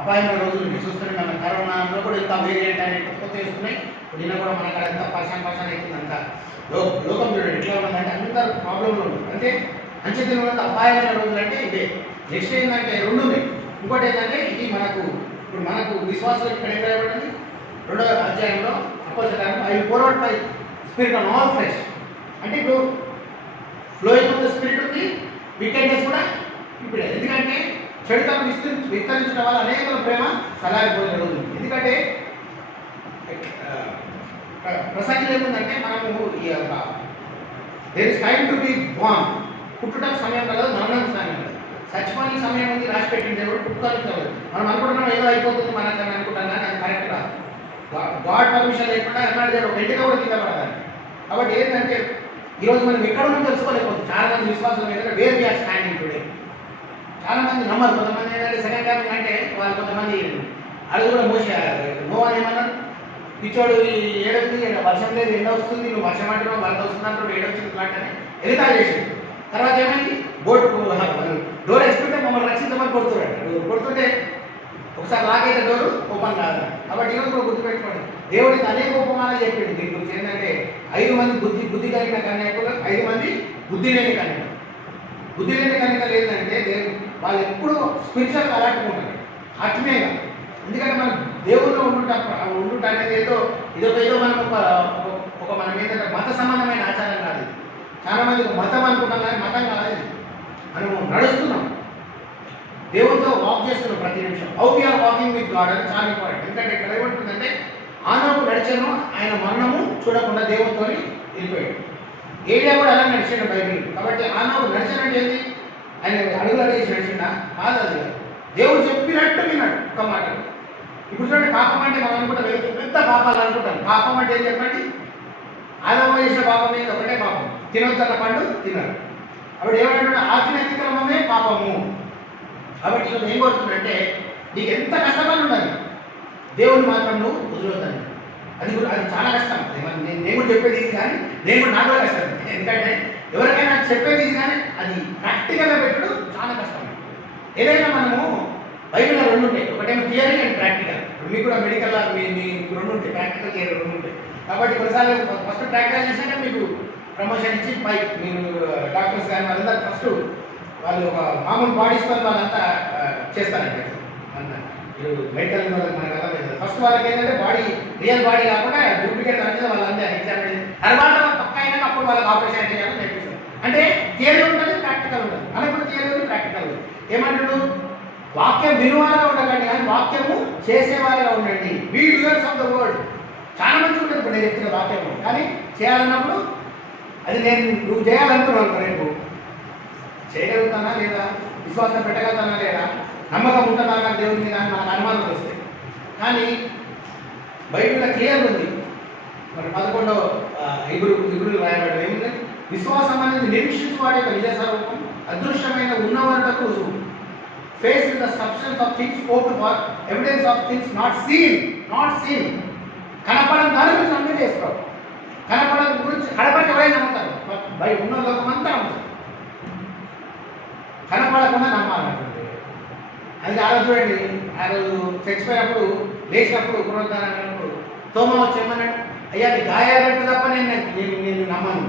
అపాయమైన రోజులు చూస్తూనే మన కరోనాలో కూడా ఇంకా వేరియంట్ అనేది కొత్త వస్తున్నాయి. నిన్న కూడా మన అక్కడ అంతా పర్సన్ అవుతుంది. అంతా లోకం చూడండి ఎట్లా ఉన్నదంటే అందరూ ప్రాబ్లంలో ఉంది. అంటే అంచెదిన ఉన్నది అపాయమైన రోజులు అంటే ఇదే. నెక్స్ట్ ఏంటంటే రెండు ఉన్నాయి. ఇంకోటి ఏంటంటే ఇది మనకు విశ్వాసం ఇక్కడ ఏం రాయబడింది 2వ అధ్యాయంలో అపోస్తలులు I will pour out my spirit on all flesh. అంటే ఇప్పుడు ఫ్లోయింగ్ ఆఫ్ ద స్పిరిట్ ఉంది, వీకెండ్నెస్ కూడా ఇప్పుడు. ఎందుకంటే చెడుతనం విస్తరించడం వల్ల అనేక ప్రేమ సలాగిపోయిన రోజు. ఎందుకంటే ప్రసక్తి ఏముందంటే మనము ఈ యొక్క there is time to be born. పుట్టుటకు సమయం కలదు, మరణం సమయం కలదు. చచ్చిపోయిన సమయం ఉంది రాసి పెట్టింది దేవుడు, పుట్టుకోవాలి కలదు. మనం అనుకుంటున్నాం ఏదో అయిపోతుంది మనకని అనుకుంటాం, కానీ అది కరెక్ట్ కాదు. గాడ్ పర్మిషన్ లేకుండా ఎన్నాడు దేవుడు వెంటనే కూడా కింద పడాలి. కాబట్టి ఏంటంటే ఈరోజు మనం ఎక్కడ ఉందో తెలుసుకోలేకపోతుంది. చాలా మంది విశ్వాసం ఏంటంటే where we are standing today. చాలా మంది నమ్మరు. కొంతమంది ఏంటంటే సెకండ్ కమింగ్ అంటే వాళ్ళు కొంతమంది అది కూడా మోసేయాలి. నో అని ఏమన్నారు, పిచ్చోడు ఏడొస్తుంది, వర్షం లేదు ఎండ వస్తుంది, నువ్వు వర్షం అంటున్నావు వరద వస్తున్నప్పుడు ఏడొచ్చింది లాంటి ఎలితా చేసింది. తర్వాత ఏమైంది, బోటు డోర్ వేసుకుంటే మమ్మల్ని రక్షించమని కొడుతుంటే ఒకసారి లాగైతే డోరు ఓపెన్ కాదు. కాబట్టి ఈరోజు కూడా గుర్తుపెట్టుకోండి, దేవుడికి అనేక ఉపమానాలు చెప్పింది. దీని గురించి ఏంటంటే 5 మంది బుద్ధి కలిగిన కన్యకులు, 5 మంది బుద్ధి లేని కన్యకలు. బుద్ధి లేని కన్యకలు ఏంటంటే వాళ్ళు ఎప్పుడు స్పిరిచువల్గా అలర్ట్గా ఉంటారు, ఆత్మీయంగా. ఎందుకంటే మనం దేవుల్లో ఉండుట అనేది ఏదో మనం ఒక మనం ఏంటంటే మత సంబంధమైన ఆచారం కాదు. చాలా మందికి మతం అనుకుంటాం, కానీ మతం కాదు. మనం నడుస్తున్నాం, దేవుడితో వాక్ చేస్తున్నాం ప్రతి నిమిషం. How we are walking with God అని చాలా ఇంపార్టెంట్. ఎందుకంటే ఇక్కడ ఏమంటుందంటే ఆనోకు నడిచాను, ఆయన మరణము చూడకుండా దేవుడితో వెళ్ళిపోయాడు. ఏలియా కూడా అలా నడిచాడు బైబిల్. కాబట్టి ఆనోకు నడిచానంటే ఏంటి, ఆయన అడుగులు అడిగేసి నడిచిండా కాదు. అది దేవుడు చెప్పినట్టు విన్నాడు ఒక మాట. ఇప్పుడు చూడండి, పాపం అంటే మనం అనుకుంటాం పెద్ద పాపాలు అనుకుంటాం. పాపం అంటే ఏం చెప్పండి, ఆదమ చేసిన పాపం మీద ఒకటే పాపం, తినొద్దన్న పండు తిన్నారు. అప్పుడు ఏమంటున్నా, ఆజ్ఞ అతిక్రమమే పాపము. కాబట్టి ఈరోజు ఏం కోరుతుందంటే నీకు ఎంత కష్టపడి ఉండాలి, దేవుని మాత్రం నువ్వు వదిలేద్దాన్ని. అది చాలా కష్టం. నేను కూడా చెప్పేది ఇది, కానీ నేను కూడా నాకు కూడా కష్టం. ఎందుకంటే ఎవరికైనా చెప్పేది ఇది, కానీ అది ప్రాక్టికల్గా పెట్టడం చాలా కష్టం. ఏదైనా మనము బైబిల్లో 2 ఉంటాయి, ఒకటేమో థియరీ అండ్ ప్రాక్టికల్. మీకు కూడా మెడికల్లో మీ 2 ఉంటాయి, ప్రాక్టికల్ థియరీ 2 ఉంటాయి. కాబట్టి కొన్నిసార్లు ఫస్ట్ ప్రాక్టికల్ చేసినాక మీకు ప్రమోషన్ ఇచ్చి మీరు డాక్టర్స్ కానీ వాళ్ళందరూ ఫస్ట్ వాళ్ళు ఒక మామూలు బాడీస్ వల్ల వాళ్ళంతా చేస్తారండి. మీరు మెడికల్ మనకు అలా ఫస్ట్ వాళ్ళకి ఏంటంటే బాడీ రియల్ బాడీ కాకుండా డూప్లికేట్ అనేది వాళ్ళంతా ఎగ్జామిన్ తర్వాత పక్క అయినాక అప్పుడు వాళ్ళకి ఆపరేషన్ చేయాలని నేర్పిస్తారు. అంటే థియరీ ఉంటుంది, ప్రాక్టికల్ ఉంటుంది. మనకు థియరీ ఉంది, ప్రాక్టికల్ ఉంది. ఏమంటాడు, వాక్యం వినువారుగా ఉండకండి, కానీ వాక్యము చేసేవారుగా ఉండండి. Be doers of the word. చాలా మంది ఉంటుంది ఇప్పుడు నేను చెప్తున్న వాక్యము, కానీ చేయాలన్నప్పుడు అది నువ్వు చేయాలనుకున్నాను, రేపు చేయగలుగుతానా లేదా, విశ్వాసం పెట్టగలుగుతానా లేదా, నమ్మకం ఉంటుందా నాకు దేవుని మీద అని మనకు అనుమానాలు వస్తాయి. కానీ బైబిల్లో క్లియర్ ఉంది. మరి 11వ ఇబ్రూలు రాయబడ్డ ఏముంది, విశ్వాసం అనేది నిరీక్షించు వాడి యొక్క నిజ స్వరూపం, అదృశ్యమైన ఉన్నవాళ్లకు రుజువు. Face with the substance of things hoped for, evidence of things not seen. కనపడని దాని గురించి నమ్మే చేసుకో. కనపడని గురించి కనపడి ఎవరైనా నమ్ముతారు, బయట ఉన్న లోకం అంతా నమ్ముతారు. కనపడకుండా నమ్మాలంటే అది ఆ రోజు చూడండి, ఆ రోజు చచ్చిపోయినప్పుడు లేచినప్పుడు పునరుద్ధానప్పుడు తోమ వచ్చి ఏమన్నాడు, అయ్యా అది గాయాలంటే తప్ప నేను నమ్మను.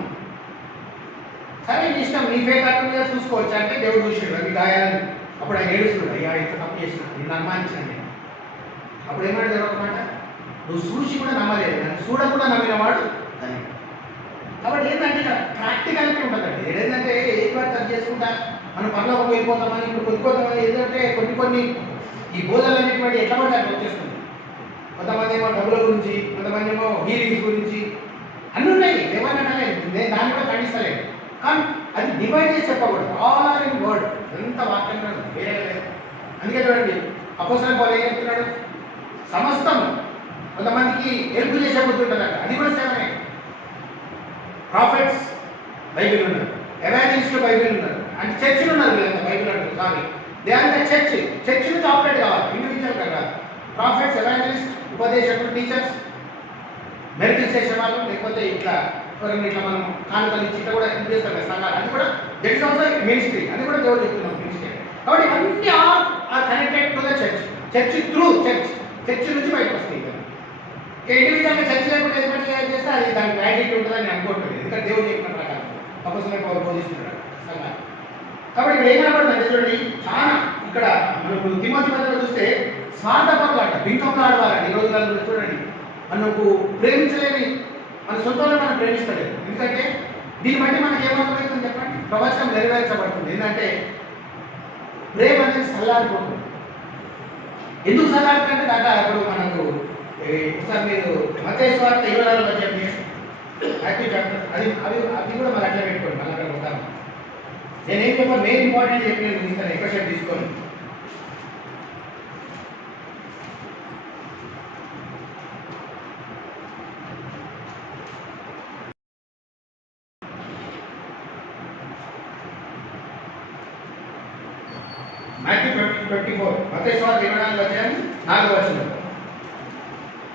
సరే నీ ఇష్టం, నీ ఫేక్ అట్లా చూసుకోవచ్చు అంటే దేవుడు చూసాడు అది గాయాలని. అప్పుడు ఆయన ఏడుస్తున్నాడు, అయ్యా ఇంత తప్పు చేసిన నిన్ను అనుమానించాను నేను. అప్పుడు ఏమన్నాడు దేవుడు ఒక మాట, నువ్వు చూసి కూడా నమ్మలేదు, నన్ను చూడకుండా నమ్మినవాడు అని. కాబట్టి ఏంటంటే ఇక్కడ ప్రాక్టికాలిటీ ఉంటుందండి. ఏంటంటే ఎక్కువ సర్చ్ చేసుకుంటా మనం పనిలోకి వెళ్ళిపోతామని ఇప్పుడు కొంతమంది ఏంటంటే కొన్ని ఈ బోధనలు అనేటువంటి ఎట్లా పడితే అట్లా వచ్చేస్తుంది. కొంతమంది ఏమో డబ్బుల గురించి, కొంతమంది ఏమో హీలింగ్స్ గురించి అన్నీ ఉన్నాయి. ఏమన్నా నేను దాన్ని కూడా ఖండిస్తలేదు, కానీ అది డివైడ్ చేసి చెప్పకూడదు. All are in word. ఎంత వాక్యం వేరే లేదు. అందుకే చూడండి అపోస్తలులు పౌలు ఏం చెప్తున్నాడు, సమస్తం కొంతమందికి హెల్ప్ చేసే బుద్ధి ఉంటుందట, అది కూడా సేవనే. ప్రాఫిట్స్ బైబిల్ ఉన్నారు, ఎవాంజలిస్టులు బైబిల్ ఉన్నారు, అంటే చర్చిలు ఉన్నారు. వీళ్ళంతా బైబిల్ అంటారు, sorry they are the church నుంచి ఆపరేట్ కావాలి, ఇండివిజువల్గా కాదు. ప్రాఫిట్స్, ఎవాంజలిస్ట్, ఉపదేశకులు, టీచర్స్, మెరికల్ చేసే వాళ్ళు, లేకపోతే ఇట్లా మనం కానుకలు ఇచ్చి ఇట్లా కూడా చేస్తాం కదా సంఘాలు, అది కూడా దట్ ఇస్ ఆల్సో మినిస్ట్రీ. అది కూడా దేవుడు చెప్తున్నాం మినిస్ట్రీ. కాబట్టి ఇవన్నీ are connected to the church. Church through church నుంచి బయటకు వస్తాయి. ఇండివిజువల్గా చర్చ లేకుండా ఏ పని చేస్తే అది దానికి వ్యాలిటీ ఉంటుందని నేను అనుకోవట్లేదు. ఎందుకంటే దేవుడు చెప్పిన ప్రకారం తపస్సులే బోధిస్తున్నాడు సంఘాన్ని. కాబట్టి ఇక్కడ ఏం కనబడుతుంది చూడండి, చాలా ఇక్కడ మనకు తిమోతి పత్రికలో చూస్తే స్వార్థపరులాట, బింకంలాడవారండి ఈ రోజులలో. చూడండి, మనకు ప్రేమించలేని మన సొంతంలో మనం ప్రేమిస్తలేదు. ఎందుకంటే దీన్ని బట్టి మనకి ఏమర్థమవుతుంది చెప్పండి, ప్రవచనం నెరవేర్చబడుతుంది. ఏంటంటే ప్రేమ అనేది చల్లారిపోతుంది. ఎందుకు చల్లారుతుందంటే దాంట్లో అప్పుడు మనకు ఒకసారి మీరు మత్తయి సువార్త 24 చెప్పండి, హ్యాపీ చాప్టర్ అది కూడా మరి అట్లా పెట్టుకోండి. మళ్ళీ అక్కడ ఉంటాను. నేనేం చెప్పాను, మెయిన్ ఇంపార్టెంట్ చెప్పి నేను తీసుకున్నాను, ఎక్కువ సేపు తీసుకోండి. Matthew 24, మత్తయి సువార్త 24 అధ్యాయం 4వ వచనం.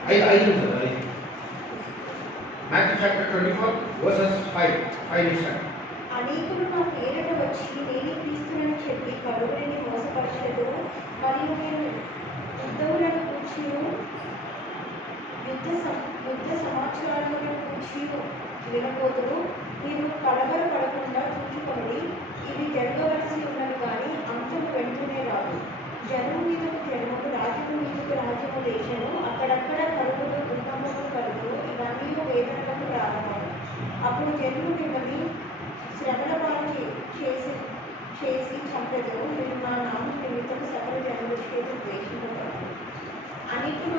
5 ఉంటుంది. Matthew chapter 24 verses 5 నిమిషాలు. అనేకులు నా పేరిట వచ్చి నేను క్రీస్తునని చెప్పి కలుగురిని మోసపరచెదరు, మరియు నేను యుద్ధములను కూర్చియు యుద్ధ సమాచారాలను కూర్చి వినబోతురు. మీరు కలవరపడకుండా చూచుకొనుడి, ఇవి జరగవలసి ఉన్నది కానీ అంతము వెంటనే రాదు. జనము మీదకు జనముకు, రాజ్యము మీదకు రాజ్యము లేచెను. అక్కడక్కడ కరువులు, భూకంపములు కలుగు, ఇవన్నీ వేదనలకు ప్రారంభం. అప్పుడు జనులు మిమ్మల్ని శ్రమల పాలు చేసి చంపెదరు. మీరు నా నామం నిమిత్తం సకల జనుల చేత ద్వేషింపబడతారు. అనేకులు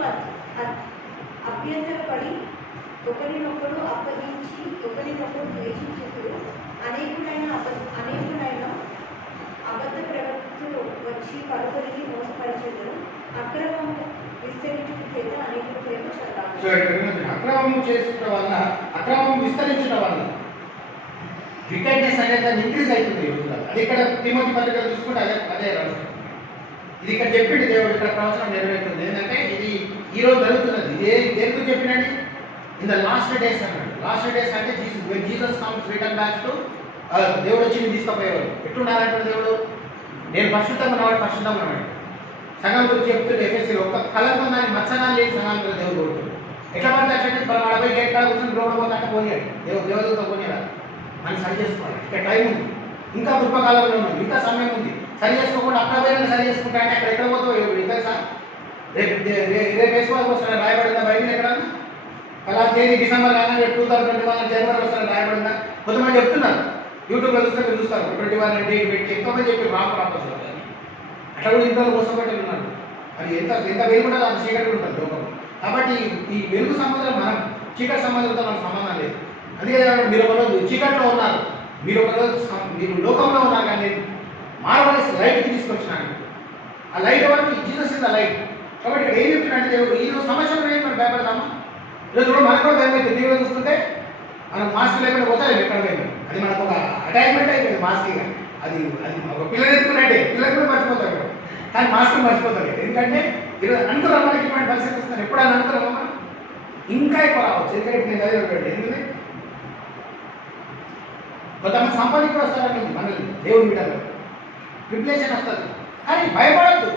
అభ్యంతరపడి ఒకరినొకరు అప్పగించి ఒకరినొకరు ద్వేషించుతారు. అనేకులైన అబద్ధ ప్రవక్తలు వచ్చి పలువురిని మోసపరచెదరు. అక్రమము విస్తరించుట చేత అనేకుల ప్రేమ చల్లారు. అక్రమం విస్తరించడం వల్ల వికెట్నెస్ అనేది ఇంక్రీజ్ అవుతుంది. అది ఇక్కడ తిమోతి పత్రికలో చూసుకుంటే అదే రాస్తుంది. ఇది ఇక్కడ చెప్పింది దేవుడు, ఇక్కడ ప్రవచనం నెరవేరుతుంది. ఏంటంటే ఇది ఈరోజు జరుగుతున్నది. దేనికి చెప్పినది, ఇన్ ద లాస్ట్ డేస్ అన్నాడు. లాస్ట్ డేస్ అంటే Jesus comes return back to దేవుడు వచ్చి నేను తీసుకుపోయేవాడు. ఎట్లున్నారంటే దేవుడు, నేను పరిశుద్ధంగా ఉన్నవాడు, పరిశుద్ధంగా ఉన్నాడు. సంఘం గురించి చెప్తుంటే ఎఫ్ఎస్సీలో ఒక కలంకం దాన్ని మచ్చనాలు లేని సంఘాల మీద దేవుడు కోరుతుంది. ఎట్లా పడితే అట్లా 40 గేట్ కాడ కూర్చొని రోడ్డు పోతే అట్లా పోయాడు. దేవదూత పోయాడు అని సరి చేసుకోవాలి. ఇక్కడ టైం ఉంది, ఇంకా కృపకాలంలో ఉంది, ఇంకా సమయం ఉంది. సరి చేసుకోకుండా అక్కడ పోయినా సరి చేసుకుంటా అంటే అక్కడ ఎక్కడ పోతావు తెలుసా? రేపు వేసుకోవాల్సి వస్తాడు, రాయబడిందా బయట ఎక్కడ? అలా తేదీ డిసెంబర్ కానీ 2021 జనవరి వస్తాడు రాయబడిందా? కొంతమంది చెప్తున్నారు, యూట్యూబ్లో చూస్తే మీరు చూస్తారు 21 డేట్ పెట్టి ఎంతోమంది చెప్పి రాకు రాకపోతే అట్లా కూడా ఇంట్లో మోసపట్టి ఉన్నారు. అది ఎంత వెలుగు ఉంటుందో అంత చీకటి ఉంటుంది లోకం. కాబట్టి ఈ వెలుగు సంబంధం మనం చీకటి సంబంధంతో మనకు సంబంధం లేదు. అందుకే మీరు ఒకరోజు చీకట్లో ఉన్నారు, మీరు ఒకరోజు మీరు లోకంలో ఉన్నారు, కానీ మార్వలెస్ లైట్కి తీసుకొచ్చినాను. ఆ లైట్ వరకు జీసస్ ఇస్ ద లైట్. కాబట్టి ఇక్కడ ఏం చెప్తున్నాడంటే దేవుడు, ఈరోజు సమస్యలు ఏం మనం భయపడతామా? ఈరోజు కూడా మనకు కూడా భయం అవుతుంది. టీవీలో చూస్తుంటే మనం మాస్క్ లేకుండా పోతారు ఎక్కడ పోయినా. అది మనకు ఒక అటాచ్మెంట్ అయిపోయింది మాస్క్. అది ఒక పిల్లలు ఎత్తుకున్నట్టే, పిల్లలు కూడా మర్చిపోతారు కానీ మాస్క్ మర్చిపోతారు. ఎందుకంటే ఈరోజు అనుకున్నాం మనకి ఇటువంటి పరిస్థితి వస్తాను. ఎప్పుడైనా అనుకున్నామా మనం? ఇంకా ఎక్కువ రావచ్చు. ఎందుకంటే నేను చదివేటండి ఎందుకంటే కొంతమంది సంపాదించి కూడా వస్తారండి మనల్ని దేవుని బిడ్డలు, ట్రిపులేషన్ వస్తుంది. కానీ భయపడద్దు.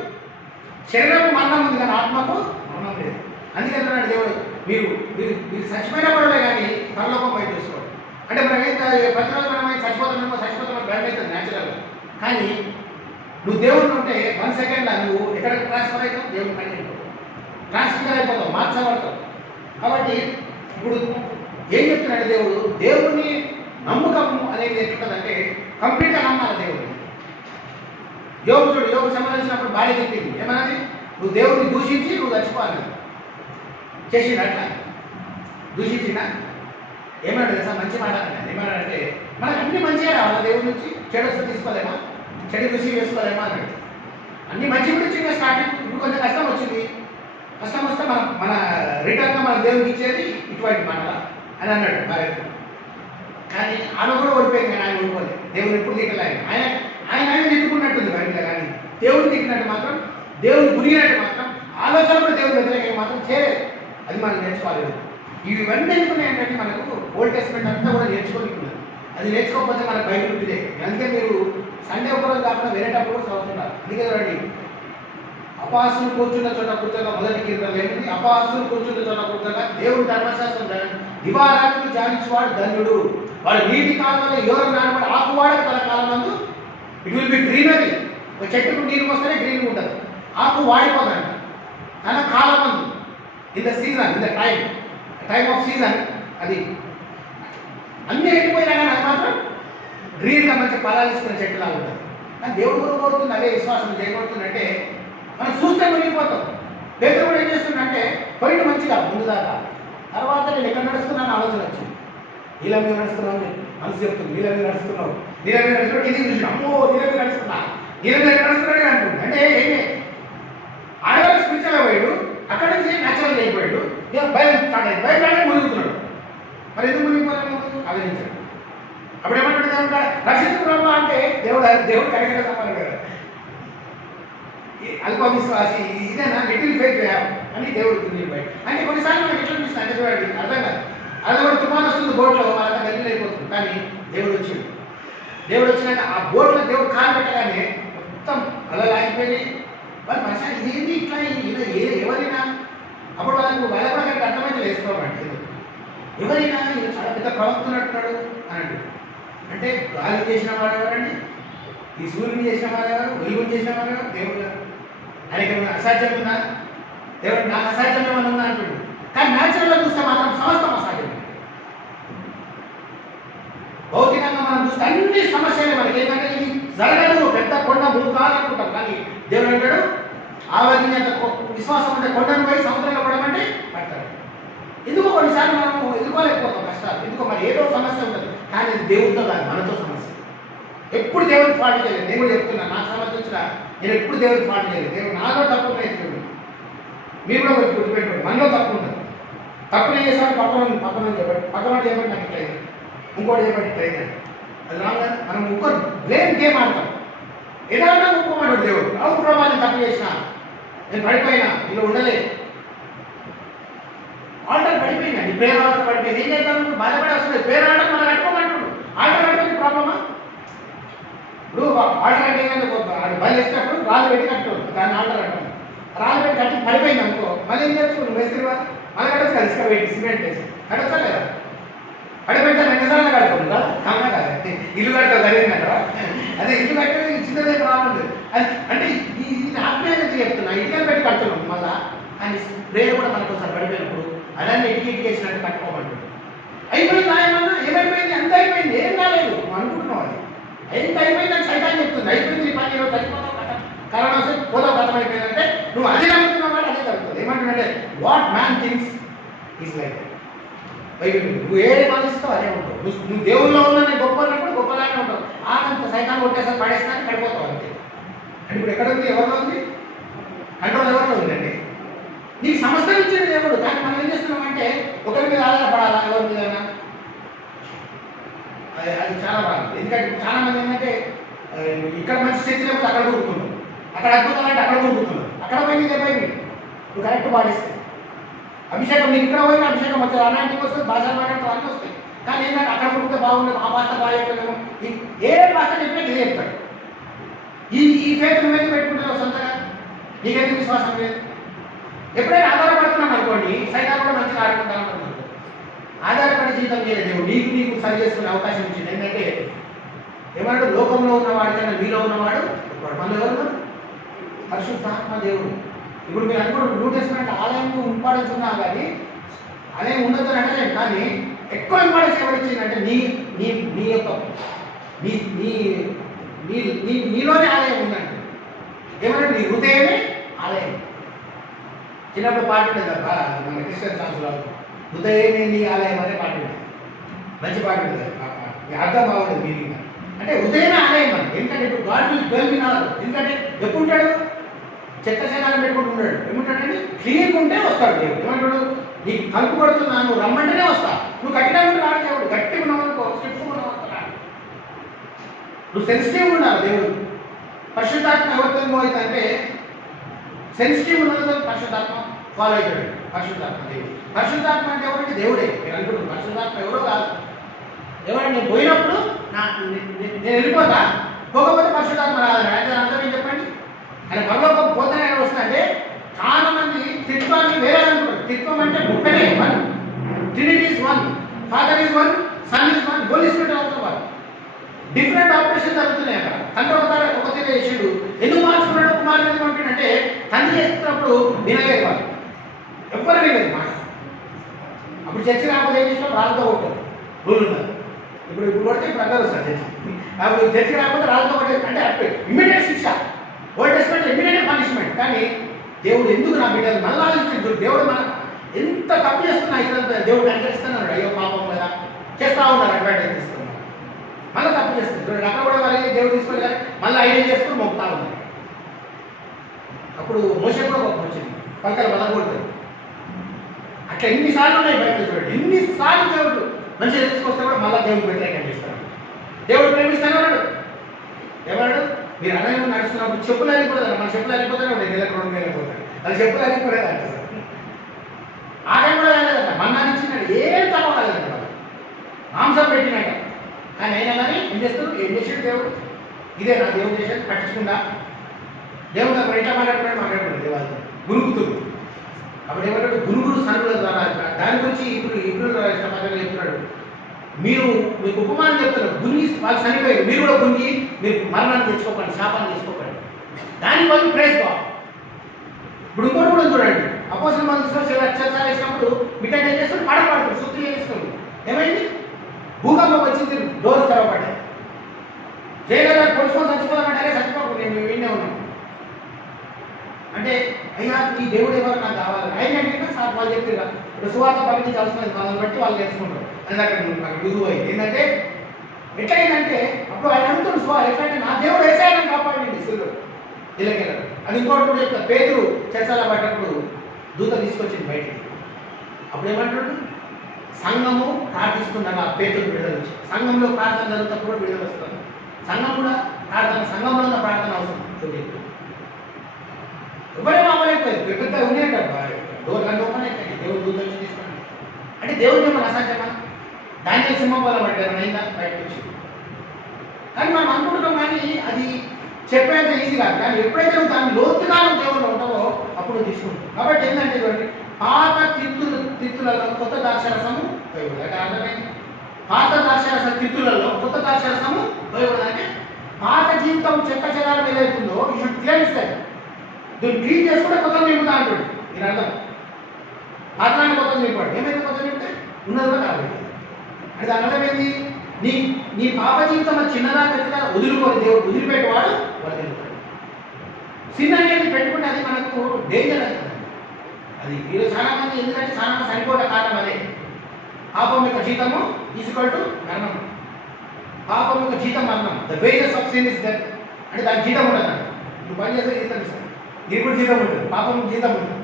శరీరం మరణం ఉంది కానీ ఆత్మకు మరణం లేదు. అందుకే దేవుడు మీరు మీరు మీరు చచ్చిపోయిన పడలే కానీ పరలోకం పై చూసుకోండి. అంటే మనకైతే ప్రతిరోజు మనం చచ్చిపోతామేమో బ్యాడ్ అవుతుంది న్యాచురల్గా. కానీ నువ్వు దేవుడిని ఉంటే 1 సెకండ్లో నువ్వు ఎక్కడ ట్రాన్స్ఫర్ అవుతావు, దేవుడు కంటిన్యూ ట్రాన్స్ఫర్ అయిపోతావు, మార్చబడతావు. కాబట్టి ఇప్పుడు ఏం చెప్తున్నాడు దేవుడు, దేవుడిని నమ్మకము అనేది ఎట్లుంటుందంటే కంప్లీట్గా నమ్మాలి దేవుడిని. యోగు సంబంధించినప్పుడు భార్య చెప్పింది ఏమన్నది, నువ్వు దేవుడిని దూషించి నువ్వు చచ్చిపోవాలి. చేసిండు అట్లా దూషించిన ఏమన్నాడు తెలుసా? మంచి మాట అన్నాడు. ఏమన్నాడంటే మనకు అన్ని మంచిగా రావాలి దేవుడి నుంచి, చెడు వస్తే తీసుకోలేమా, చెడు రుచి వేసుకోలేమా అన్నాడు. అన్ని మంచి గురించి ఇంకా స్టార్టింగ్. ఇప్పుడు కొంచెం కష్టం వచ్చింది, కష్టం వస్తే మన రిటర్న్గా మన దేవుడికి ఇచ్చేది ఇటువంటి మాట అని అన్నాడు భార్య. కానీ ఆమె కూడా ఓడిపోయింది, కానీ ఆయన ఓడిపోలేదు. దేవుడు ఎప్పుడు తిట్టలే. ఆయన తిట్టుకున్నట్టుంది బయట, కానీ దేవుడు తిట్టినట్టు మాత్రం, దేవుడు గురిగినట్టు మాత్రం, ఆలోచన కూడా దేవుడు వ్యతిరేకంగా మాత్రం చేయలేదు. అది మనం నేర్చుకోలేదు. ఇవన్నీ ఎందుకున్నాయి ఏంటంటే మనకు ఓల్డ్ టెస్ట్మెంట్ అంతా కూడా నేర్చుకోనికున్నారు. అది నేర్చుకోకపోతే మనకు బయట ఉంటుంది. అందుకే మీరు సండే ఒకరోజు కాకుండా వేరేటప్పుడు చదువుతున్నారు. అందుకే చూడండి, అపహాస్యులు కూర్చున్న చోట కూర్చోగా మొదటి కీర్తనలు ఏమిటి? అపహాస్యులు కూర్చున్న చోట కూర్చోగా దేవుడు ధర్మశాస్త్రం దివారాత్రులు ధ్యానించేవాడు ధన్యుడు. వాడు నీటి కాలంలో ఎవరు నానబడి ఆకువాడక తన కాలం నందు ఇట్ విల్ బి గ్రీనరీ. ఒక చెట్టుకు నీరు వస్తేనే గ్రీన్ ఉంటుంది, ఆకు వాడిపోదంట. తన కాలం నందు in the season, in the time of season అది అన్నీ ఎండిపోయినా కానీ అది మాత్రం గ్రీన్గా మంచి ఫలాలు ఇస్తున్న చెట్టులా ఉంటుంది. కానీ దేవుడు కూడా కోరుతుంది అదే విశ్వాసం చేయబడుతుందంటే మనం చూస్తే మునిగిపోతాం. పేదలు కూడా ఏం చేస్తుందంటే పోయిన మంచిగా ముందు దాకా, తర్వాత నేను ఎక్కడ నడుస్తున్నాను ఆలోచన వచ్చింది. నీళ్ళ మీద నడుస్తున్నావు మనసు చెప్తుంది, నీళ్ళ మీద నడుస్తున్నావు, నీళ్ళ మీద నడుస్తున్నావు, ఇది చూసిన అమ్మో నీళ్ళ మీద నడుస్తున్నా, నీళ్ళ మీద నడుస్తున్నాడు అనుకుంటుంది. అంటే ఏమే ఆడవాళ్ళు స్పిరిచువల్గా పోయాడు, అక్కడ నుంచి న్యాచురల్గా అయిపోయాడు, భయం స్టార్ట్ అయింది, భయం మునుగుతున్నాడు. మరి ఎందుకు మునిగిపోయాను ఆలోచించాడు. అప్పుడు ఏమంటాడు దేవుడు? రక్షించుకున్నామా అంటే దేవుడు కరెక్ట్గా సమానం కదా. అల్ప విశ్వాసి ఇదేనా లిటిల్ ఫెయిత్ అని దేవుడు బయట. అంటే కొన్నిసార్లు మనకి ఎట్లా చూస్తాను అంటే చూడండి అర్థం కాదు. అది కూడా తుఫాన్ వస్తుంది బోట్లో, వాళ్ళ గల్లీలు అయిపోతుంది. కానీ దేవుడు వచ్చింది. దేవుడు వచ్చినాక ఆ బోట్లో దేవుడు కాలు పెట్టగానే మొత్తం అలా లాగిపోయి వాళ్ళు మనిషి ఇదేంటి ఇట్లా ఎవరైనా అప్పుడు వాళ్ళకు వాళ్ళకి అర్థమైతే వేసుకోమండి. ఎవరైనా ఇది చాలా పెద్ద ప్రవక్తున్నట్టున్నాడు అని అంటే గాలి చేసిన వాడు ఎవరండి? ఈ సూర్యుని చేసిన వారు ఎవరు? వెలుగుని చేసిన వారు ఎవరు? దేవుడు గారు. ఆయనకి ఏమైనా అసాధ్యం ఉందా? దేవుడు నాకు అసాధ్యం ఏమైనా ఉందా అంటుడు. కానీ న్యాచురల్గా చూస్తే మాత్రం సమస్తం అసాధ్యం. భౌతికంగా మనం చూస్తే అన్ని సమస్యలే మనకి. ఏంటంటే ఇది జరగదు, పెద్ద కొండ మునుకాలనుకుంటాం. కానీ దేవుడు అంటాడు ఆవరణీయత విశ్వాసం అంటే కొండను పోయి సముద్రంలో పడమంటే పడతాడు. ఎందుకో కొన్నిసార్లు మనము ఎదుర్కోలేకపోతాం కష్టాలు. ఎందుకో మరి ఏదో సమస్య ఉంటుంది, కానీ ఇది దేవుడితో కాదు మనతో సమస్య. ఎప్పుడు దేవుడికి పాటు చేయలేదు. నేను కూడా చెప్తున్నాను, నాకు సమస్య వచ్చినా నేను ఎప్పుడు దేవుడికి పాటు చేయలేదు. దేవుడు నాలో తప్పు నేర్చుకోండి, మీరు కూడా కొంచెం గుర్తుపెట్టుకోండి. మనలో తప్పు ఉంటుంది. తప్పు నేను చేసాను పక్కన చేయబట్టి నాకు ఇట్లా అయింది, ఇంకోటి చేయబట్టి ఇట్లా అయింది. అది రాగా మనం ఇంకో బ్లేమ్ గేమ్ ఆడతాం. ఏదైనా ఒప్పుకోమన్నాడు దేవుడు. అవును ప్రభావ నేను తప్పు చేసిన, నేను పడిపోయినా, ఇలా ఉండలేదు, ఆల్టర్ పడిపోయిందండి, ప్రేర్ ఆల్టర్ పడిపోయింది. ఏం చేద్దాం? బాధపడి వస్తుంది. ప్రేర్ ఆల్టర్ మనం కట్టుకోమంటున్నాడు. ఆల్టర్ కట్టుకుంది ప్రాబ్లమా? ఇప్పుడు ఆల్టర్ అంటే బయలు వేసినప్పుడు రాళ్ళు పెట్టి కట్టుకోండి, దాన్ని ఆల్టర్ కట్టాలి. రాళ్ళు పెట్టి కట్టి పడిపోయింది అనుకో, మళ్ళీ ఏం చేసుకో? నువ్వు వేస్తే మళ్ళీ కట్టచ్చు కదా, ఇసుక పెట్టి సిమెంట్ వేసి కట్టచ్చా లేదా? పడిపోయితే రెండుసార్లు కట్టుకోండి కదా, కామన్ కదా. ఇల్లు కట్టాలి జరిగిందంట. అదే ఇల్లు కట్టేది చిన్నదే ప్రాబ్లం లేదు. అంటే ఇది ఆత్మీయంగా చెప్తున్నా, ఇటుకలు పెట్టి కడుతున్నాం మళ్ళా. కానీ ప్రేయర్ కూడా మనకు ఒకసారి పడిపోయినప్పుడు అలానే ఇటుక వేసినట్టు కట్టుకోమంటుంది. అయిపోయింది ఏమన్నా? ఏమైపోయింది? అంత అయిపోయింది, ఏం కాలేదు అనుకుంటున్నావు. అది ఎంత అయిపోయింది అని సైతాన్ని చెప్తుంది. అయిపోయింది పని, ఈరోజు చచ్చిపోతావు కథ, కరోనా వస్తే పోతావు కథం అయిపోయిందంటే నువ్వు అదే నమ్ముతున్నావు కాబట్టి అదే జరుగుతుంది. ఏమంటుందంటే what man things is like Bible. నువ్వు ఏ భావిస్తావు అదే ఉంటావు. నువ్వు దేవుల్లో ఉన్నా నేను గొప్ప అన్నప్పుడు గొప్పలానే ఉంటావు. ఆనంత సైతాన్ని కొట్టేసారి పడేస్తాను పడిపోతావు అంతే. అంటే ఇప్పుడు ఎక్కడ ఉంది? ఎవరిలో ఉంది? కంట్రోల్ ఎవరిలో ఉందండి? నీకు సమస్య ఇచ్చింది దేవుడు. కానీ మనం ఏం చేస్తున్నామంటే ఒకరి మీద ఆధారపడాలా, ఎవరి మీద? అది చాలా బాగుంది. ఎందుకంటే చాలా మంది ఏంటంటే ఇక్కడ మంచి చర్చ లేకపోతే అక్కడ కూరుకున్నాం, అక్కడ అద్భుతం అంటే అక్కడ కూరుకుతున్నాం, అక్కడ పోయి ఇదే పోయి నువ్వు కరెక్ట్ పాటిస్తావు. అభిషేకం నీకు ఇక్కడ పోయిన అభిషేకం వస్తుంది, అలాంటివి వస్తుంది, భాషలు మాట్లాడుతూ అన్నీ వస్తాయి. కానీ ఏంటంటే అక్కడ కూడితే బాగుండదు, ఆ భాష బాగా చెప్పలేము, ఏ భాష చెప్పినా ఇదే చెప్తాడు. ఈ ఫేత్ నువ్వైతే పెట్టుకుంటావు సొంతగా, నీకెందుకు విశ్వాసం లేదు? ఎప్పుడైనా ఆధారపడుతున్నాం అనుకోండి, సైతాన్ని కూడా మంచిగా ఆడుకుంటాను అనుకో. ఆధారపడి జీవితం చేయలేదు. నీకు సరి చేసుకునే అవకాశం ఇచ్చింది. ఏంటంటే ఏమన్నాడు? లోకంలో ఉన్నవాడి కన్నా మీలో ఉన్నవాడు మనలో ఎవరు? పరిశుద్ధాత్మ దేవుడు. ఇప్పుడు మీరు అనుకోండి, న్యూ టెస్ట్మెంట్ ఆలయం ఇంపార్టెన్స్ ఉన్నా కానీ ఆలయం ఉండదు అని అంటే, కానీ ఎక్కువ ఇంపార్టెన్స్ ఎవరు ఇచ్చిందంటే నీ యొక్క నీలోనే ఆలయం ఉందండి. ఏమంటే నీ హృదయమే ఆలయం. చిన్నప్పుడు పాట ఉంటుంది తప్ప మన క్రిస్టియన్ సాంగ్స్లో హృదయమే నీ ఆలయం అనే పాట ఉంటుంది. మంచి పాట ఉంటుంది. అర్థం బాగుంటుంది మీనింగ్. అంటే హృదయమే ఆలయం అని. ఎందుకంటే ఇప్పుడు God will dwell in our. ఎందుకంటే ఎప్పుడు ఉంటాడు? చెత్త శనాలు పెట్టుకుంటూ ఉంటాడు. ఏమంటాడండి? క్లీన్గా ఉంటే వస్తాడు దేవుడు. ఏమంటాడు? నీకు కలుపు కొడుతున్నా, నువ్వు రమ్మంటేనే వస్తా. నువ్వు గట్టిగా ఉంటే రాడు దేవుడు. గట్టిగా ఉన్నావు, స్టిఫ్గా ఉన్నావు వస్తాడు. నువ్వు సెన్సిటివ్ ఉండాలి దేవుడు. పరిశుద్ధాత్మ ఎవరితో అవుతుందంటే సెన్సిటివ్ ఉన్నదో పరిశుద్ధాత్మ ఫాలో అవుతాడు. పరిశుద్ధాత్మ దేవుడు. పరిశుద్ధాత్మ అంటే ఎవరంటే దేవుడే. మీరు అనుకుంటున్నారు పరిశుద్ధాత్మ ఎవరో కాదు. ఎవరంటే నేను పోయినప్పుడు నేను వెళ్ళిపోతా, పోకపోతే పరిశుద్ధాత్మ రాదని. అయితే అర్థం ఏం చెప్పండి? ఆయన పరలోకం పోతేనే ఆయన వస్తుందంటే చాలా మంది త్రిత్వాన్ని వేరే అనుకుంటారు. త్రిత్వం అంటే ఒక్కటే, one. Trinity is one, father is one, son is one, holy spirit also one. Different operation జరుగుతున్నాయి అక్కడ. తండ్రి ఒక తీరు చేసిండు, ఎందుకు మార్చుకున్నాడు కుమారుడు ఎందుకు పంపిండంటే తండ్రి చేస్తున్నప్పుడు వినలేదు వాళ్ళు, ఎవ్వరు వినలేదు మాట. అప్పుడు చర్చి రాకపోతే ఏం చేసినా రాళ్ళతో కొట్టారు, రూల్ ఉన్నారు. ఇప్పుడు కొడితే ఇప్పుడు అందరూ వస్తారు చర్చి. అప్పుడు చర్చి రాకపోతే రాళ్ళతో కొట్టారు అంటే అప్పుడు ఇమ్మీడియట్ శిక్ష. Old testament immediate punishment. కానీ దేవుడు ఎందుకు నా బిడ్డలు మళ్ళీ ఆలోచించు, దేవుడు మన ఎంత తప్పు చేస్తున్నా ఇదంతా దేవుడు అంకరిస్తున్నాడు. అయ్యో పాపం కదా చేస్తూ ఉన్నారు, అడ్వాంటేజ్ తీసుకున్నారు, మళ్ళీ తప్పు చేస్తుంది. చూడండి అక్కడ కూడా వాళ్ళకి దేవుడు తీసుకొని కానీ మళ్ళీ ఐడియా చేసుకుని మొక్కుతా ఉన్నారు. అప్పుడు మోసే కూడా గొప్ప వచ్చింది, పలకలు బలగొడుతుంది. అట్లా ఎన్నిసార్లు ఉన్నాయి బయట చూడండి, ఎన్నిసార్లు దేవుడు మంచిగా తీసుకొస్తే కూడా మళ్ళీ దేవుడు వ్యతిరేకం చేస్తాడు. దేవుడు ప్రేమిస్తానన్నాడు, ఏమన్నాడు? మీరు అన్నయ్య నడుస్తున్నప్పుడు చెప్పులు అరిగిపోతారు, మన చెప్పులు అరిగిపోతానే ఉంటాయి, నెలకు 2 నెలలకు పోతాయి, అది చెప్పులు అరిగిపోలేదు అంట. ఆటం కూడా కాలేదంట, మన్నాన్ని ఇచ్చినాడు, ఏం తప్ప కాలేదంట, వాళ్ళు మాంసం పెట్టినాక. కానీ అయినా కానీ ఏం చేస్తారు, ఏం చేసాడు దేవుడు? ఇదే నా దేవుడు చేసేది పట్టించుకుంటా. దేవుడు అప్పుడు ఎట్లా మాట్లాడుతున్నాడు దేవాలయం గురుగుతుడు. అప్పుడు ఏమంటాడు, గురుగుడు సనుగుల ద్వారా. దాని గురించి ఇప్పుడు చెప్తున్నాడు, మీరు మీకు ఉపమానం చెప్తున్నారు, గుంగి వాళ్ళు చనిపోయారు, మీరు కూడా గుంగి మీరు మరణాన్ని తెచ్చుకోకండి, శాపాన్ని తెచ్చుకోకండి, దాని వల్ల ప్రైజ్ బాగు. ఇప్పుడు ఇంకోటి కూడా చూడండి, అపోజిట్ మంది అత్యాచారం వేసినప్పుడు మిఠాయి ఏం చేస్తారు, పాడతారు, శుద్ధి చేస్తారు. ఏమైంది? భూకంపం వచ్చింది, డోర్లు తెరవబడ్డాయి. జైలు పొడుచుకొని చచ్చిపోదామంటే చచ్చిపోకుండా మేము విన్నే ఉన్నాం అంటే, అయ్యా ఈ దేవుడు ఎవరు నాకు కావాలి ఆయన అడిగినా సార్ వాళ్ళు చెప్పిరా. ఇప్పుడు సువార్త పంపించాల్సిన వాళ్ళని బట్టి వాళ్ళు నేర్చుకుంటారు. అది అక్కడ నాకు రుజువు అయింది. ఏంటంటే ఎట్లయిందంటే అప్పుడు ఆయన అడుగుతుంది ఎట్లంటే నా దేవుడు వేసాయని కాపాడండి శివుడు ఇళ్ళకెళ్ళారు. అది ఇంకోటి కూడా చెప్తారు, పేదరు చర్చలా పడ్డప్పుడు దూత తీసుకొచ్చింది బయటికి. అప్పుడు ఏమంటాడు, సంఘము ప్రార్థిస్తుండగా పేదలు విడుదల వచ్చి, సంఘంలో ప్రార్థన జరుగుతున్నప్పుడు కూడా విడుదల వస్తుంది. సంఘం కూడా ప్రార్థన, సంఘంలో ఉన్న ప్రార్థన అవసరం. ఎవరైనా అవ్వలేకపోయింది, పెద్ద ఉన్నాయంటారు, డోర్లన్నీ ఓపెన్ అయిపోయింది, దేవుడు దూత వచ్చి తీసుకోండి అంటే దేవుడు ఏమన్నా అసాధ్యమా? దానిలో సింహం వల్ల పడ్డారు అయిందా బయటకు వచ్చి. కానీ మనం అనుకుంటున్నాం, కానీ అది చెప్పేంత ఈజీ కాదు. కానీ ఎప్పుడైతే నువ్వు దాన్ని లోతుగా దేవుళ్ళు ఉంటావో అప్పుడు తీసుకుంటావు. కాబట్టి ఏంటంటే చూడండి, పాత తిత్తులలో కొత్త ద్రాక్షరసము పోయకూడదు అంటే అర్థమైంది. పాత ద్రాక్షరస తిత్తులలో కొత్త ద్రాక్షరసము పోయకూడదు అంటే పాత జీవితం చెక్క చెదారం ఏదైతుందో ఈ షుడ్ క్లియర్. దీన్ని క్లీన్ చేసుకుంటే కొత్త నింపుతా అంటాడు. నేను అర్థం పాత్రాన్ని కొత్త నింపాడు. ఏమైతే కొత్త నింపితే ఉన్నది కూడా కాబట్టి అంటే దాని అర్థం ఏంటి, నీ పాప జీవితం చిన్నదా పెద్దదా వదులుకొని దేవుడు వదిలిపెట్టేవాడు వదిలిపెట్టాడు. సిన్ అనేది పెట్టుకుంటే అది మనకు డేంజర్ అవుతుంది. అది మీరు చాలా మంది ఎందుకంటే చాలా మంది సరిపోవడం కారణం అదే. పాపం యొక్క జీతము ఈక్వల్ టు మరణం. పాపం యొక్క జీతం మరణం. The wages of sin is death. అంటే దానికి జీతం ఉండదు. నువ్వు పని చేస్తే జీతం ఇస్తాను, నీకు కూడా జీతం ఉంటుంది, పాపం జీతం ఉంటుంది.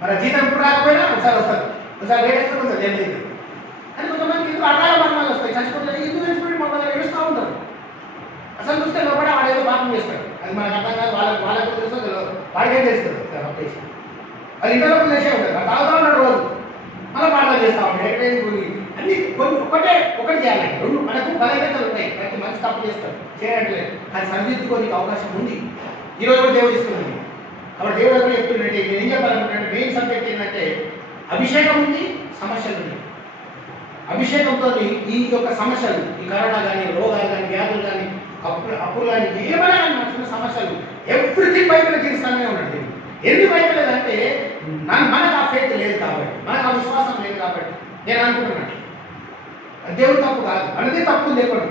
మరి జీతం ఇప్పుడు రాకపోయినా ఒకసారి వస్తారు, ఒకసారి లేట్ అయితే కొంచెం లేట్ అవుతుంది. అని కొంతమంది ఇందులో అకాల మరణాలు వస్తాయి, చచ్చిపోతారు, ఇందుకు చచ్చిపోయి మొత్తం ఏడుస్తూ ఉంటారు. అసలు చూస్తే లోపల వాడేదో పాపం చేస్తాడు, అది మనకు అర్థం కాదు. వాళ్ళకు తెలుసో తెలియదు, వాడికేం తెలుస్తుంది అది ఇంట్లో చేసే ఉంటారు. ఆ తాగుతా ఉన్నాడు రోజు, మళ్ళీ పాటలు చేస్తూ ఉంటాడు. ఎక్కడైనా అన్ని కొన్ని ఒకటి చేయాలండి. రెండు మనకు బలహీనతలు ఉన్నాయి, ప్రతి మనిషి తప్పు చేస్తాడు, చేయట్లేదు. అది సరిదిద్దుకోనికి అవకాశం ఉంది. ఈరోజు కూడా దేవుడు ఇస్తుంది. కాబట్టి దేవుడు కూడా చెప్తున్నట్టు నేను ఏం చెప్పాలనుకుంటే మెయిన్ సబ్జెక్ట్ ఏంటంటే అభిషేకం ఉంది, సమస్యలు ఉన్నాయి. అభిషేకంతో ఈ యొక్క సమస్యలు, ఈ కరోనా కానీ, రోగాలు కానీ, వ్యాధులు కానీ, అప్పులు కానీ, ఏమైనా కానీ మనకున్న సమస్యలు ఎవ్రీథింగ్ బైబిల్లో తీరుస్తానే ఉన్నాడు. ఎందుకు బైబిల్ లేదంటే మనకు ఆ ఫెయిత్ లేదు కాబట్టి, మనకు ఆ విశ్వాసం లేదు కాబట్టి నేను అనుకుంటున్నాను. అది దేవుడు తప్పు కాదు, మనదే తప్పు లేకుండా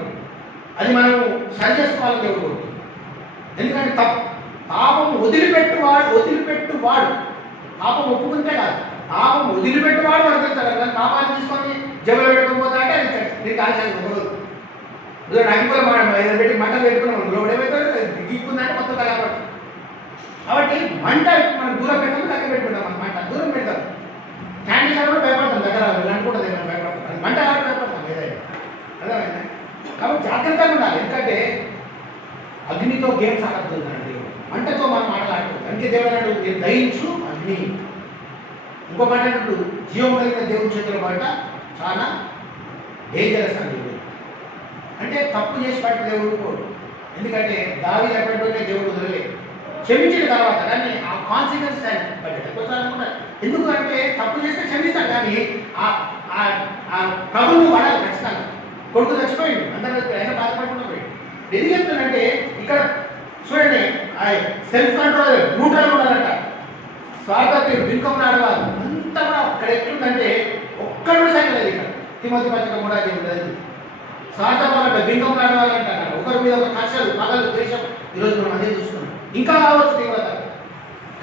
అది మనం సరి చేసుకోవాలని దేవుడు కోరుతుంది. ఎందుకంటే పాపం వదిలిపెట్టువాడు పాపం ఒప్పుకుంటే కాదు, పాపం వదిలిపెట్టువాడు వర్తిస్తాడు. కానీ పాపాన్ని తీసుకొని జబ్బులు పెట్టుకోపోతా అంటే అది నీకు ఆలోచన కుదరదు. అగ్గిపోయి ఏదైనా పెట్టి మంట పెట్టుకున్నాం, లోపల ఏమైతే దిగుకుందంటే మొత్తం తగలబడుతుంది. కాబట్టి మంట మనం దూరం పెట్టాము, దగ్గర పెట్టుకుంటాం. మన మంట దూరం పెడతాం. క్యాండిల్ కూడా భయపడతాం, దగ్గర అనుకుంటుంది ఏమైనా భయపడతాం, అది మంట కాబట్టి భయపడతాం ఏదైనా. అర్థమైందా? కాబట్టి జాగ్రత్తగా ఉండాలి. ఎందుకంటే అగ్నితో గేమ్స్ ఆడుతుందండి, మంటతో మనం మాట్లాడుతుంది. అందుకే దేవుడు అన్నాడు, నేను దయించు అగ్ని. ఇంకో మాట అన్నట్టు జీవం కలిగిన దేవుడి చేతుల మాట చాలా డేంజరస్ అండి. అంటే తప్పు చేసి పట్టి దేవుడు కోడు. ఎందుకంటే దావీదు ఎప్పటితోనే దేవుడు వదిలే క్షమించిన తర్వాత కానీ ఆ కాన్సిక్వెన్స్ అనుకుంటారు. ఎందుకు అంటే తప్పు చేస్తే క్షమిస్తాడు కానీ ఆ ప్రభుత్వం వాడాలి ఖచ్చితంగా. కొడుకు చచ్చిపోయింది, అందరూ అయినా బాధపడకుండా పోయింది. ఎందుకు చెప్తానంటే ఇక్కడ చూడండి, సెల్ఫ్ కంట్రోల్ న్యూట్రల్ ఉండాలంట. స్వార్థపరులు, బింకం ఆడవాళ్ళు అంతా కూడా ఇక్కడ ఎట్లుందంటే ఒక్కడు సైకిల్ ఇక్కడ తిమోతి పత్రిక కూడా అది ఉండదు. స్వార్థపరులంట, బింకం ఆడవాళ్ళంట, ఒకరి మీద ఒక కష్టాలు, పగలు, ద్వేషం. ఈరోజు మనం అదే చూస్తున్నాం. ఇంకా కావచ్చు తీవ్రత,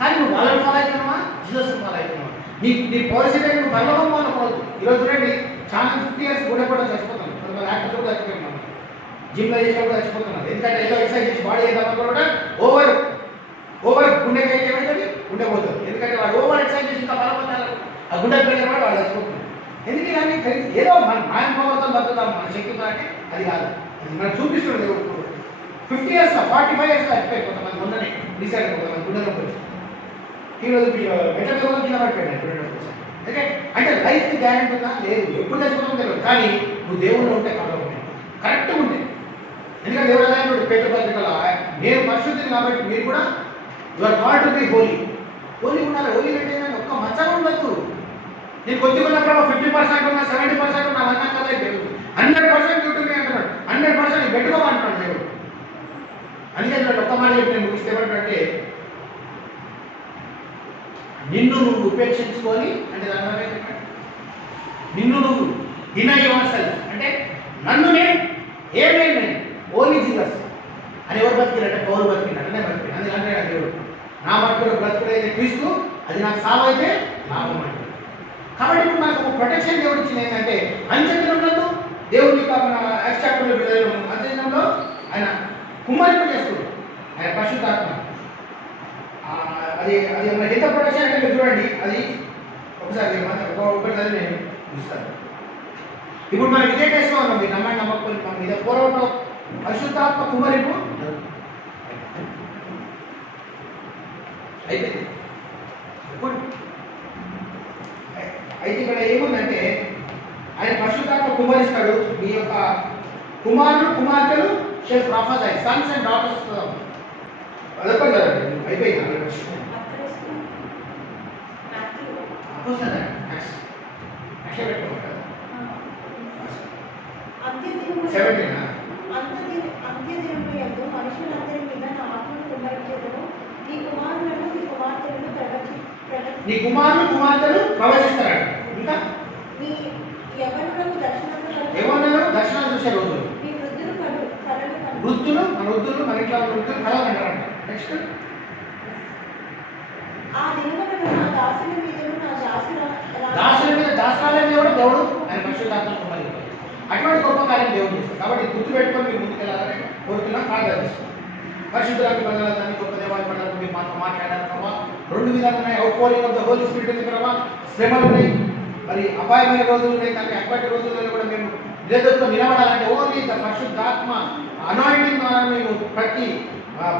కానీ నువ్వు వాళ్ళని ఫాలో అవుతున్నావా, జీసస్ ఫాలో అవుతున్నావా? నీ పాలసీ దగ్గర నువ్వు పర్లోకం పోవద్దు. ఈరోజు చూడండి, చాలా 50 years కూడా చచ్చిపోతాను, యాక్టర్స్ కూడా చచ్చిపోతున్నాను, జిమ్లో చేసిన కూడా చచ్చిపోతున్నాను. ఎందుకంటే ఏదో ఎక్సర్సైజ్ చేసి బాడీ చేద్దామని కూడా ఓవర్ గుండెకి అయితే ఏమవుతుంది, గుండె పోతుంది. ఎందుకంటే వాడు ఓవర్ ఎక్సర్సైజ్ చేసి ఇంకా బలపడాలి, ఆ గుండె పెరిగిన వాడు వాళ్ళు చచ్చిపోతున్నారు. ఎందుకు కానీ ఏదో మన మాయన పవర్తో బతుకుతాం, మన శక్తితో అంటే అది కాదు. అది మనకు చూపిస్తుంది దేవుడు. 50 years 45 years అయిపోయి కొంతమంది మొన్ననే రీసెంట్గా కొంతమంది గుండెలో వచ్చి ఈరోజు మెట్ల మీద కింద పడిపోయాడు. అంటే లైఫ్ గ్యారెంటీ ఉందా? లేదు. ఎప్పుడు చచ్చిపోతాం తెలియదు, కానీ నువ్వు దేవుళ్ళు ఉంటే పర్వాలేదు, కరెక్ట్గా ఉంటే. ఎందుకంటే దేవుడు అలా పేరు పత్రికలో నేను పరిశుద్ధిని కాబట్టి మీరు కూడా your called to be holy. Holy ఉండాలి. హోలీ అంటే ఒక్క మచ్చగా ఉండొద్దు. నేను కొద్దిగా ఉన్నప్పుడు 50% ఉన్నా, 70% ఉన్నా అన్నా కదా దేవుడు 100% డ్యూటీ అంటున్నాడు. 100% పెట్టుకోమంటున్నాడు దేవుడు. అందుకే ఒక్క మాట చెప్పి నేను ముగిస్తే ఏమంటే, నిన్ను నువ్వు ఉపేక్షించుకొని అంటే దాని నిన్ను నువ్వు డినై యువర్ సెల్ఫ్ అంటే నన్ను నేను ఏమైనా ఓన్లీ జీసస్ అని ఎవరు బతికిరంటే పౌరు బతికినాడు, అనే బతికినాడు. అందుకంటే దేవుడు నా బతుకుడు బ్రతుకుడైతే క్రీస్తు, అది నాకు సావైతే లాభం అంటే. కాబట్టి ఇప్పుడు మనకు ఒక ప్రొటెక్షన్ దేవుడు ఇచ్చింది ఏంటంటే అంత్యదినంలో దేవుడి అంత్యదినంలో ఆయన కుమారిక చేస్తుంది, ఆయన పరిశుద్ధాత్మ. అది అది మన ఎంత ప్రొటెక్షన్ అంటే మీరు చూడండి, అది ఒకసారి ఒకటి నేను చూస్తాను. ఇప్పుడు మనం ఇదే టెస్ట్లో ఉన్నాం, మీరు నమ్మని నమ్మకపోయి మనం ఇదే పూర్వటం పరిశుద్ధాత్మ కుమరింపు అయిపోయింది. అయితే ఇక్కడ ఏముందంటే ఆయన పరిశుద్ధాత్మ కుమరిస్తాడు. మీ యొక్క కుమారులు కుమార్తెలు shall prophesy sons and daughters అదొకటి కదండి. అయిపోయింది నీ కుమారులు కుమార్తెలు ప్రవచిస్తాడు. ఇంకా ఎవరు దర్శనాలు చూసే రోజులు వృద్ధులు, మన వృద్ధులు, మన ఇంట్లో వృద్ధులు కళలు అంటారంట. నెక్స్ట్ దాసుల మీద దాసాలనే కూడా దేవుడు ఆయన పరిశుద్ధాత్మ కుమారి అటువంటి గొప్ప కార్యం దేవుడు చేస్తాడు. కాబట్టి గుర్తు పెట్టుకొని మీరు ముందుకెళ్ళాలని కోరుతున్నాం, ప్రార్థిస్తున్నాం. పరిశుద్ధాత్మ బంధాలని గొప్ప దేవాల పండుగ మీరు మాతో మాట్లాడారు ప్రభావ. 2 విధాలు ఉన్నాయి. Outpouring of the holy spirit ఉంది ప్రభావ. శ్రమలు ఉన్నాయి, మరి అపాయమైన రోజులు ఉన్నాయి. కానీ అప్పటి రోజుల్లో కూడా మేము నిలదొక్క నిలబడాలంటే ఓన్లీ ద పరిశుద్ధాత్మ అనాయింటింగ్ ద్వారా మేము ప్రతి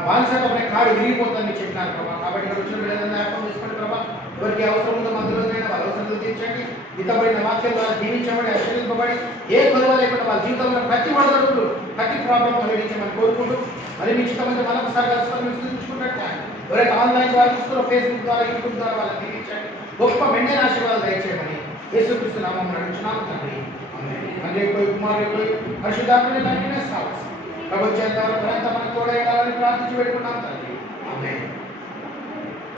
బానిసపై కాడు విరిగిపోతుందని చెప్పినారు ప్రభావ. కాబట్టి ఇక్కడ వచ్చిన వీళ్ళందరూ అర్థం చేసుకోండి ప్రభావ. ఎవరికి అవసరం ఉందో మందులోనైనా వాళ్ళ అవసరాలు తీర్చండి. మితబడిన వాక్యం ద్వారా దీవించబడి ఆశీర్వదింపబడి ఏ కొలువ లేకుండా వాళ్ళ జీవితంలో ప్రతి వడదడుగులు ప్రతి ప్రాబ్లం కలిగించమని కోరుకుంటూ మరి మీ చిత్తమంది మరొకసారి కలుసుకొని చూసుకున్నట్టు ఎవరైతే ఆన్లైన్ ద్వారా చూస్తున్నారో ఫేస్బుక్ ద్వారా యూట్యూబ్ ద్వారా వాళ్ళని దీవించండి. గొప్ప మెండైన ఆశీర్వాదాలు దయచేయమని యేసుక్రీస్తు నామమున అడుగుచున్నాము తండ్రి. తండ్రి పరిశుద్ధాత్మని తండ్రినే సాగు ప్రభుత్వం మనకు తోడైనాలని ప్రార్థించి పెట్టుకున్నాం తండ్రి.